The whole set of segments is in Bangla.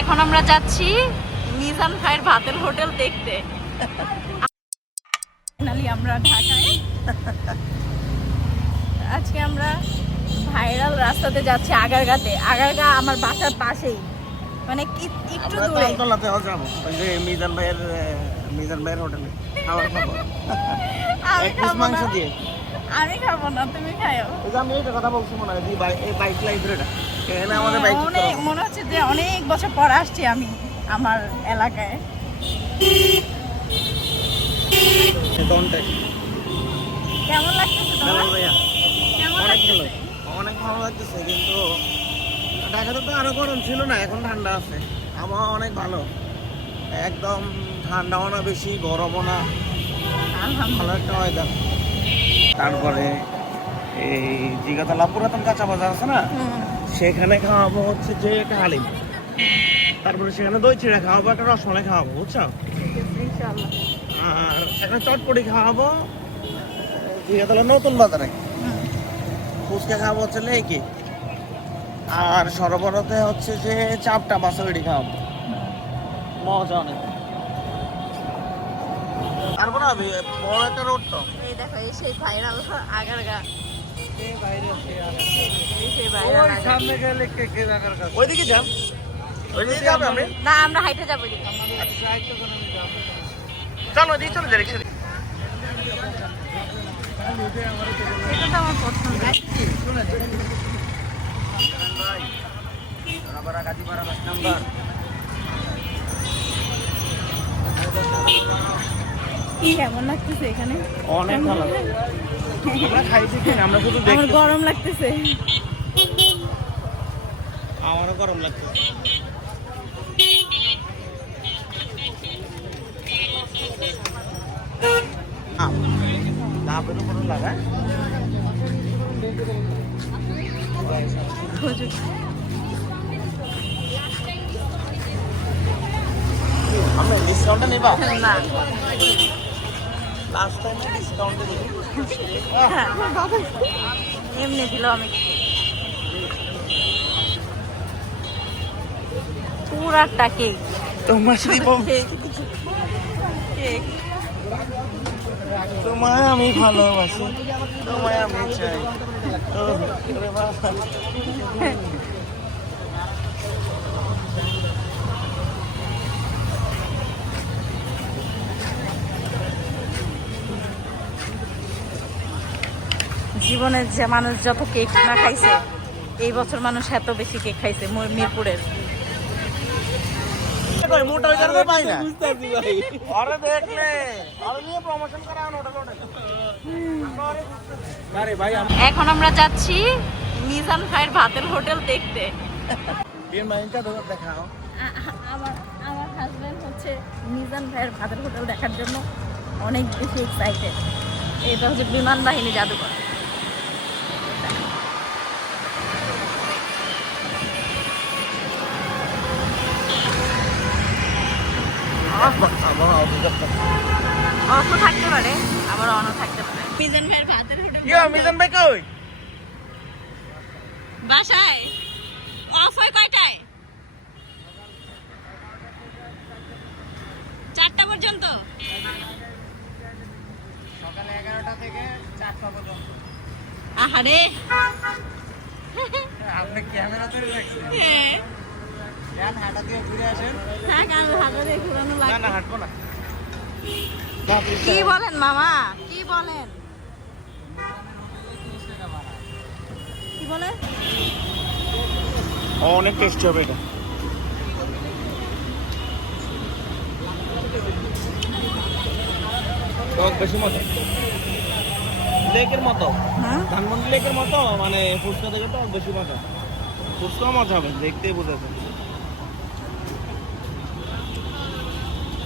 এখন আমরা যাচ্ছি মিজান ভাইয়ের ভাতের হোটেল দেখতে। ফাইনালি আমরা ঢাকায়। আজকে আমরা ভাইরাল রাস্তাতে যাচ্ছি আগারগাঁতে। আগারগাঁ আমার বাসার পাশেই, মানে একটু দূরে। আমতলাতে যাব ওই যে মিজান ভাইয়ের হোটেলে খাবার খাবো। এক পিস মাংস দিয়ে। আমি খাবো না, তুমি খাও। ওই যে আমি এইটা কথা বলছি মনে হয়, এই বাইক লাইব্রেরিটা এখানে আমাদের বাইক মনে হচ্ছে যে অনেক বছর পর আসছি আমি আমার এলাকায়। কেমন লাগতেছে তোমার? কেমন লাগতেছে? অনেক ভালো লাগতেছে, কিন্তু ঢাকাতে তো আরো গরম ছিল না, এখন ঠান্ডা আছে। আবহাওয়া অনেক ভালো, একদম ঠান্ডাও না বেশি, গরমও না, ভালো একটা ওয়েদার। তারপরে এই জিগাতলা পুরাতন কাঁচা বাজার আছে না, সেখানে খাওয়াবো হচ্ছে যে একটা হালিম, তারপরে সেখানে দই চিড়া খাওয়াবো, একটা রসমালাই খাওয়াবো, বুঝছো? আর একটা চটপটি খাওয়াবো জিগাতলা নতুন বাজারে, ফুচকা খাওয়াবো হচ্ছে লেকি, আর সরবরাহতে হচ্ছে যে চাপটা বাসাবিড়ি খাওয়াবো, মজা অনেক। তারপরে বড় একটা রোড তো, এই দেখো এই সেই ভাইরাল আগারগাঁ। ওইদিকে যাম, ওইদিকে যাবে আমি না, আমরা হাইটে যাবো। চলো ওইদিকে চলে যাই রিক্সা দিয়ে। এটা তো আমার পছন্দ। কেমন লাগতেছে এখানে? অনেক ভালো। আমরা খাইছি কি না, আমরা শুধু আমার দেখতেছি। গরম লাগতেছে। আমারও গরম লাগতেছে। ধাপের উপরে লাগা আমরা ডিসকাউন্টটা নিবা না, লাস্ট টাইম ডিসকাউন্টে দিই। এমনি দিল। আমি পুরাটা কেক। তোমার দিব, কেক তোমায় আমি ভালোবাসি, তোমায় আমি চাই। জীবনের যে মানুষ যত কেক না খাইছে, এই বছর মানুষ এত বেশি কেক খাইছে মিরপুরের। মোটা হয়ে যাবে পাই না, আরে দেখলে আরে নিয়ে প্রমোশন করা ওটা আরে ভাই। এখন আমরা যাচ্ছি মিজান ভাইয়ের ভাতের হোটেল দেখতে। বিয়ের মাইনটা দেখাও। আমার হাজবেন্ড হচ্ছে মিজান ভাইয়ের ভাতের হোটেল দেখার জন্য অনেক বেশি এক্সাইটেড। এটা হচ্ছে বিমান বাহিনী জাদুঘর। অফ থাকতে পারে, আবার অনও থাকতে পারে। মিজান ভাইয়ের ভাতের হোটেল। মিজান ভাই কই? বাসায়। অফ হয় কয়টায়? 4টা পর্যন্ত। সকালে 11টা থেকে 4টা পর্যন্ত। আহারে, আপনি ক্যামেরাতে রাখছেন? হ্যাঁ, যান হাঁটা দিয়ে ঘুরে আসেন। হ্যাঁ, কাল হাজারে ঘুরানো না লাগবে। না হাঁটবো না। কি বলেন মামা, কি বলেন? কি বলে? অনেক টেস্টি হবে এটা। টক বেশি মজা, লেকের মতো, হ্যাঁ, ধানমন্ডি লেকের মতো, মানে ফুচকা থেকে টক বেশি মজা। ফুচকাও মজা হবে, দেখতেই বোঝা যায়।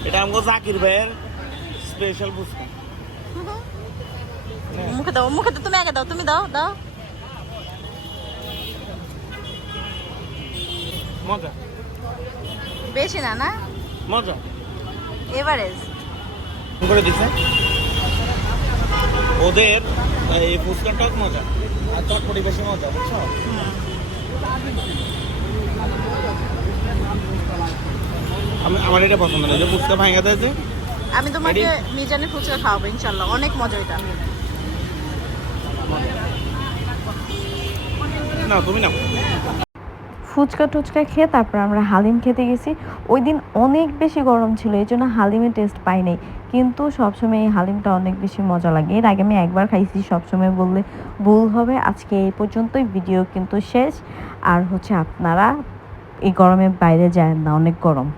এটা আমগো জাকির ভাইয়ের স্পেশাল ফুচকা। মুখে দাও, মুখে দাও, তুমি আগে দাও, তুমি দাও দাও। মজা, বেশি না, না মজা এভারেজ করে দিছে ওদের। এই ফুচকার টক মজা, আর চটপটি বেশি মজা, বুঝছো? আমার এটা পছন্দ না, যে ফুচকা ভাঙা দিয়েছে। আমি তোমাকে মিজানের ফুচকা খাওয়াবো ইনশাল্লাহ, অনেক মজা এটা। না তুমি না। ফুচকা টুচকা খেয়ে তারপর আমরা হালিম খেতে গেছি। ওই দিন অনেক বেশি গরম ছিল, এই জন্য হালিমের টেস্ট পাই নাই, কিন্তু সবসময় এই হালিমটা অনেক বেশি মজা লাগে। এর আগে আমি একবার খাইছি, সবসময় বললে ভুল হবে। আজকে এই পর্যন্তই, ভিডিও কিন্তু শেষ। আর হচ্ছে আপনারা এই গরমে বাইরে যায় না, অনেক গরম।